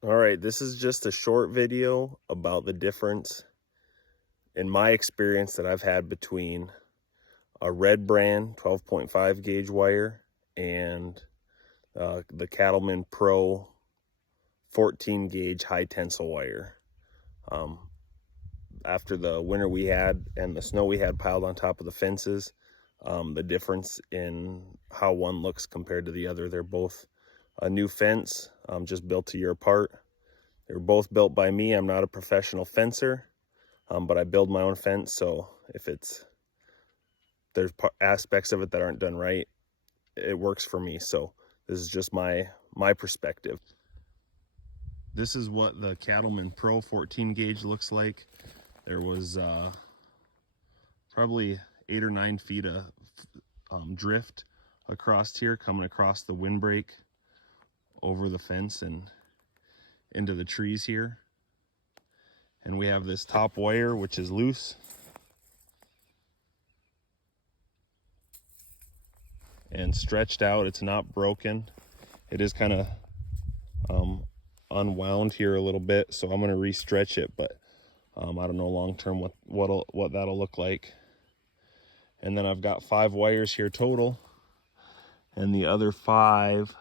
All right, this is just a short video about the difference in my experience that I've had between a red brand 12.5 gauge wire and the Cattleman Pro 14 gauge high tensile wire. After the winter we had and the snow we had piled on top of the fences, the difference in how one looks compared to the other. They're both a new fence, just built a year apart. They were both built by me. I'm not a professional fencer, but I build my own fence. So if there's aspects of it that aren't done right, it works for me. So this is just my perspective. This is what the Cattleman Pro 14 gauge looks like. There was probably 8 or 9 feet of drift across here, coming across the windbreak over the fence and into the trees here. And we have this top wire, which is loose. And stretched out, it's not broken. It is kind of unwound here a little bit, so I'm going to re-stretch it, but I don't know long term what that'll look like. And then I've got 5 wires here total, and the other 5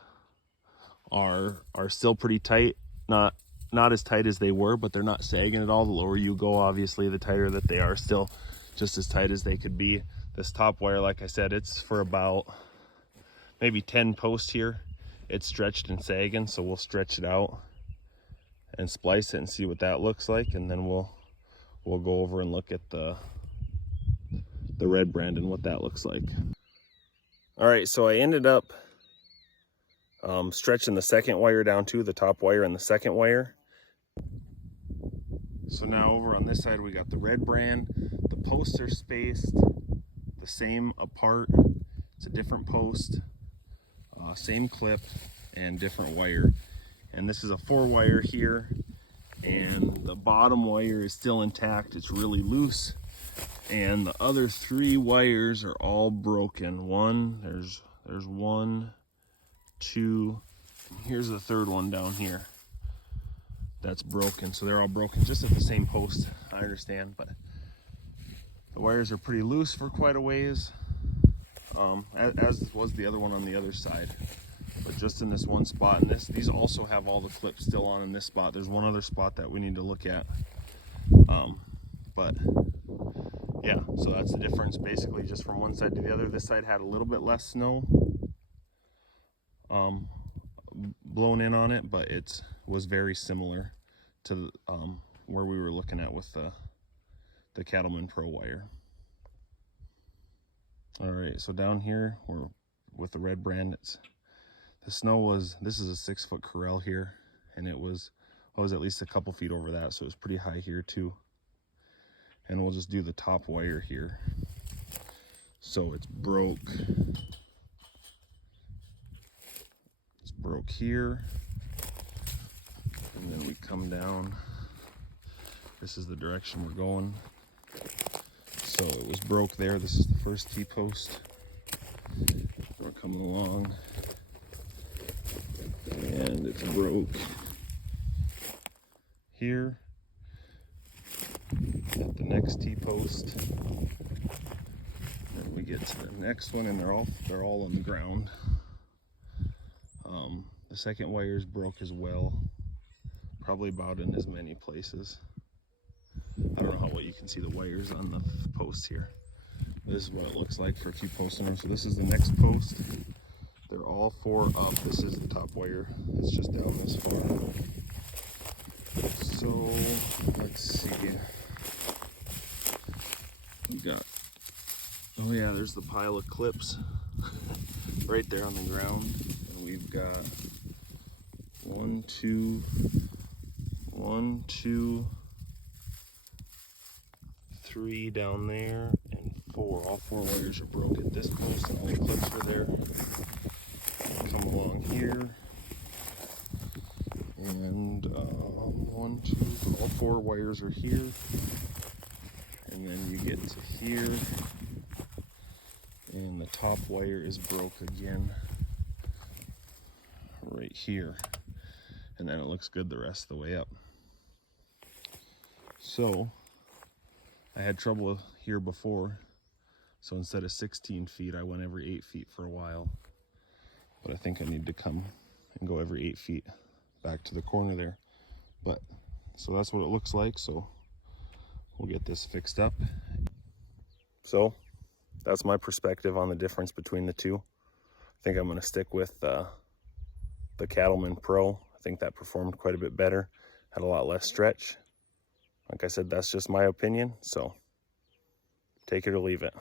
are still pretty tight. Not as tight as they were, but they're not sagging at all. The lower you go, obviously, the tighter that they are. Still just as tight as they could be. This top wire, like I said, it's for about maybe 10 posts here. It's stretched and sagging, so we'll stretch it out and splice it and see what that looks like, and then we'll go over and look at the red brand and what that looks like. All right, so I ended up stretching the second wire down to the top wire and the second wire. So now over on this side we got the red brand. The posts are spaced the same apart. It's a different post, same clip, and different wire. And this is a 4 wire here, and the bottom wire is still intact. It's really loose, and the other 3 wires are all broken. There's 1, 2, here's the third one down here that's broken. So they're all broken just at the same post, I understand, but the wires are pretty loose for quite a ways, as was the other one on the other side. But just in this one spot, and these also have all the clips still on in this spot. There's one other spot that we need to look at, but yeah, so that's the difference basically just from one side to the other. This side had a little bit less snow blown in on it, but it was very similar to where we were looking at with the Cattleman Pro wire. All right, so down here we're with the red brand. This is a 6-foot corral here, and it was at least a couple feet over that, so it was pretty high here too. And we'll just do the top wire here. So it's broke here, and then we come down. This is the direction we're going. So it was broke there. This is the first T-post. We're coming along, and it's broke here at the next T-post. Then we get to the next one, and they're all on the ground. The second wire is broke as well, probably about in as many places. I don't know how well you can see the wires on the posts here. This is what it looks like for a few posts in them. So this is the next post. They're all 4 up. This is the top wire. It's just down this far. So let's see. We got, oh yeah, there's the pile of clips right there on the ground. And we've got 1, 2, 3 down there, and 4. All 4 wires are broken. This post and all the clips are there. Come along here, and 1, 2, all 4 wires are here, and then you get to here, and the top wire is broke again right here. and then it looks good the rest of the way up. So I had trouble here before, so instead of 16 feet I went every 8 feet for a while, but I think I need to come and go every 8 feet back to the corner there. But so that's what it looks like, so we'll get this fixed up. So that's my perspective on the difference between the two. I think I'm going to stick with the Cattleman Pro. I think that performed quite a bit better, had a lot less stretch. Like I said, that's just my opinion, so take it or leave it.